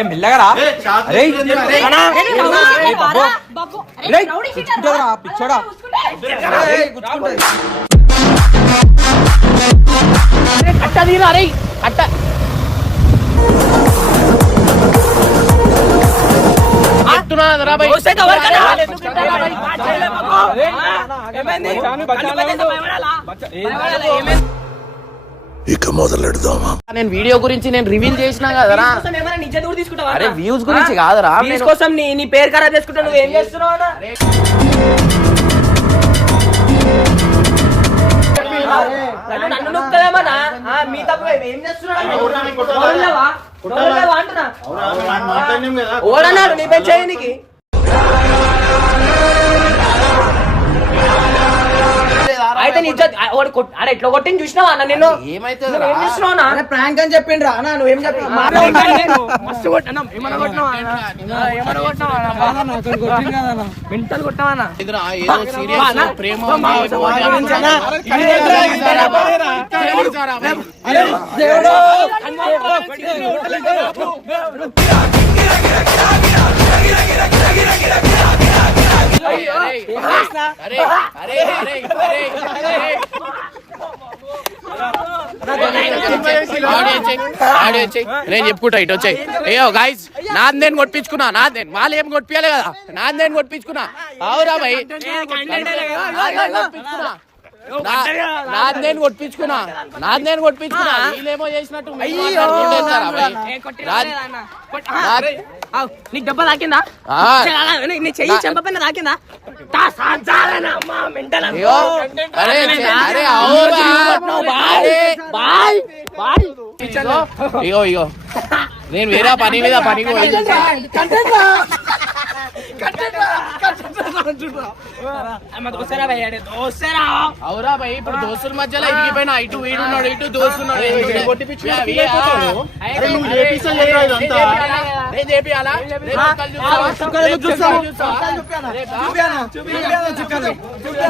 ఏ మెల్లగరా అరే కూర్చోరా, పిచ్చోడా. అట్ట తీరా అరే అట్ట భయ్. ఇక మొదలెడదామా నేను వీడియో గురించి నేను రివీల్ చేసినా కదరా ఏమైనా నిజ దూరు తీసుకుంటావా అరే వ్యూస్ గురించి కాదురా నేను- కోసం నీ నీ పేరు ఖరాబ్ చేసుకుంటా నువ్వు ఏం చేస్తున్నావు అన్న? నన్ను? ఆ, మీ తప్పు. ఏం చేస్తున్నావు అన్న? వదలలేవా? వదలలేవా అంటున్నా? ఓడన్నాడు నీ పని నీ ఇజ్జత్ ఆ, వాడు కొట్- అరే ఎట్లా కొట్టింది చూసినావా అన్న నిన్ను ఏమైతే ఏం అన్న? ప్రాంక్ అని చెప్పిండ్రా అన్న నువ్వేం చెప్పి మస్తు కొట్టినా ఏమన్నా కొట్టినావా ఏమన్నా కొట్టినావా? మెంటల్ ఏదో సీరియస్ ప్రేమ నేను చెప్పుకుంటా ఇటు వచ్చాయి అయ్యో గాయస్ నాది నేను కొట్టించుకున్నా నాది నేను వాళ్ళు ఏం కొట్టియాలి కదా నాది నేను కొట్టించుకున్నా అవురా భయ్ నాది నేను కొట్టించుకున్నా. నా- నాది నేను కొట్టించుకున్నా వీళ్ళేమో చేసినట్టు నీకు దెబ్బ తాకిందా నీ- తాకిందా అరే అరే అవురా ఇగో ఇగో నేను వేరే పని మీద పని అవురా భయ్ ఇప్పుడు దోస్తుల మధ్యలో ఇరిగిపోయినా ఇటు వీడున్నాడు ఇటు దోస్తున్నాడు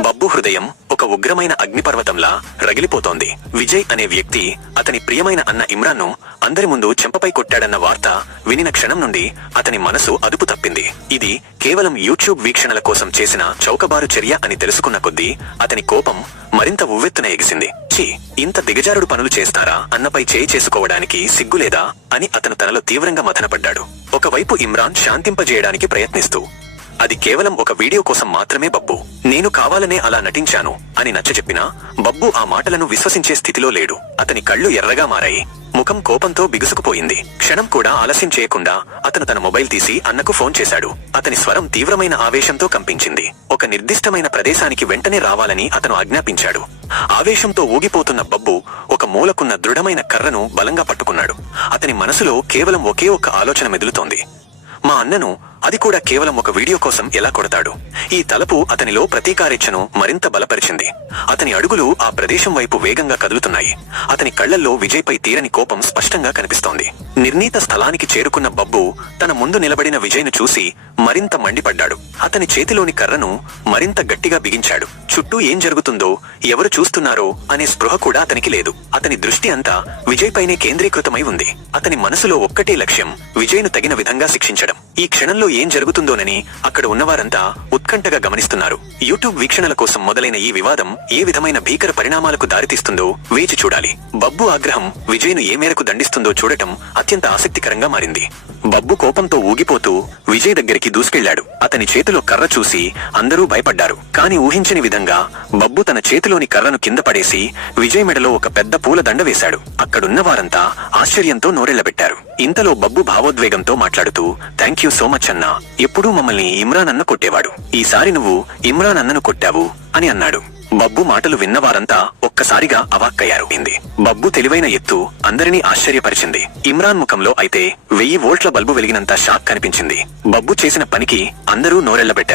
బబ్బు హృదయం ఒక ఉగ్రమైన అగ్నిపర్వతంలా రగిలిపోతోంది. విజయ్ అనే వ్యక్తి అతని ప్రియమైన అన్న ఇమ్రాన్ను అందరి ముందు చెంపపై కొట్టాడన్న వార్త వినిన క్షణం నుండి అతని మనసు అదుపు తప్పింది. ఇది కేవలం యూట్యూబ్ వీక్షణల కోసం చేసిన చౌకబారు చర్య అని తెలుసుకున్న కొద్దీ అతని కోపం మరింత ఉవ్వెత్తున ఎగిసింది. ఛీ ఇంత దిగజారుడు పనులు చేస్తారా? అన్నపై చేయి చేసుకోవడానికి సిగ్గులేదా? అని అతను తనలో తీవ్రంగా మథనపడ్డాడు. ఒకవైపు ఇమ్రాన్ శాంతింపజేయడానికి ప్రయత్నిస్తూ అది కేవలం ఒక వీడియో కోసం మాత్రమే బబ్బు. నేను కావాలనే అలా నటించాను అని నచ్చజెప్పినా బబ్బు ఆ మాటలను విశ్వసించే స్థితిలో లేడు. అతని కళ్ళు ఎర్రగా మారాయి. ముఖం కోపంతో బిగుసుకుపోయింది. క్షణం కూడా ఆలస్యం చేయకుండా అతను తన మొబైల్ తీసి అన్నకు ఫోన్ చేశాడు. అతని స్వరం తీవ్రమైన ఆవేశంతో కంపించింది. ఒక నిర్దిష్టమైన ప్రదేశానికి వెంటనే రావాలని అతను ఆజ్ఞాపించాడు. ఆవేశంతో ఊగిపోతున్న బబ్బు ఒక మూలకున్న దృఢమైన కర్రను బలంగా పట్టుకున్నాడు. అతని మనసులో కేవలం ఒకే ఒక్క ఆలోచన మెదులుతోంది. మా అన్నను అది కూడా కేవలం ఒక వీడియో కోసం ఎలా కొడతాడు? ఈ తలపు అతనిలో ప్రతీకారేచ్ఛను మరింత బలపరిచింది. అతని అడుగులు ఆ ప్రదేశం వైపు వేగంగా కదులుతున్నాయి. అతని కళ్ళల్లో విజయ్పై తీరని కోపం స్పష్టంగా కనిపిస్తోంది. నిర్ణీత స్థలానికి చేరుకున్న బబ్బు తన ముందు నిలబడిన విజయ్ను చూసి మరింత మండిపడ్డాడు. అతని చేతిలోని కర్రను మరింత గట్టిగా బిగించాడు. చుట్టూ ఏం జరుగుతుందో ఎవరు చూస్తున్నారో అనే స్పృహ కూడా అతనికి లేదు. అతని దృష్టి అంతా విజయ్ పైనే కేంద్రీకృతమై ఉంది. అతని మనసులో ఒక్కటే లక్ష్యం విజయ్ను తగిన విధంగా శిక్షించడం. ఈ క్షణంలో ఏం జరుగుతుందోనని అక్కడ ఉన్నవారంతా ఉత్కంఠగా గమనిస్తున్నారు. యూట్యూబ్ వీక్షణల కోసం మొదలైన ఈ వివాదం ఏ విధమైన భీకర పరిణామాలకు దారితీస్తుందో వేచి చూడాలి. బబ్బు ఆగ్రహం విజయ్ను ఏ మేరకు దండిస్తుందో చూడటం అత్యంత ఆసక్తికరంగా మారింది. బబ్బు కోపంతో ఊగిపోతూ విజయ్ దగ్గరికి దూసుకెళ్ళాడు. అతని చేతిలో కర్ర చూసి అందరూ భయపడ్డారు. కాని ఊహించని విధంగా బబ్బు తన చేతిలోని కర్రను కింద పడేసి విజయ్ మెడలో ఒక పెద్ద పూల దండ వేశాడు. అక్కడున్న వారంతా ఆశ్చర్యంతో నోరెళ్ళబెట్టారు ఇంతలో బబ్బు భావోద్వేగంతో మాట్లాడుతూ thank thank you so much అన్నా. ఎప్పుడూ మమ్మల్ని ఇమ్రాన్ అన్న కొట్టేవాడు. ఈసారి నువ్వు ఇమ్రాన్ అన్నను కొట్టావు అని అన్నాడు. బబ్బు మాటలు విన్నవారంతా ఒక్కసారిగా అవాక్కయ్యారు. ఇంది బబ్బు తెలివైన ఎత్తు అందరినీ ఆశ్చర్యపరిచింది. ఇమ్రాన్ ముఖంలో అయితే వెయ్యి వోల్ట్ల బల్బు వెలిగినంత షాక్ కనిపించింది. బబ్బు చేసిన పనికి అందరూ నోరెళ్ళబెట్టారు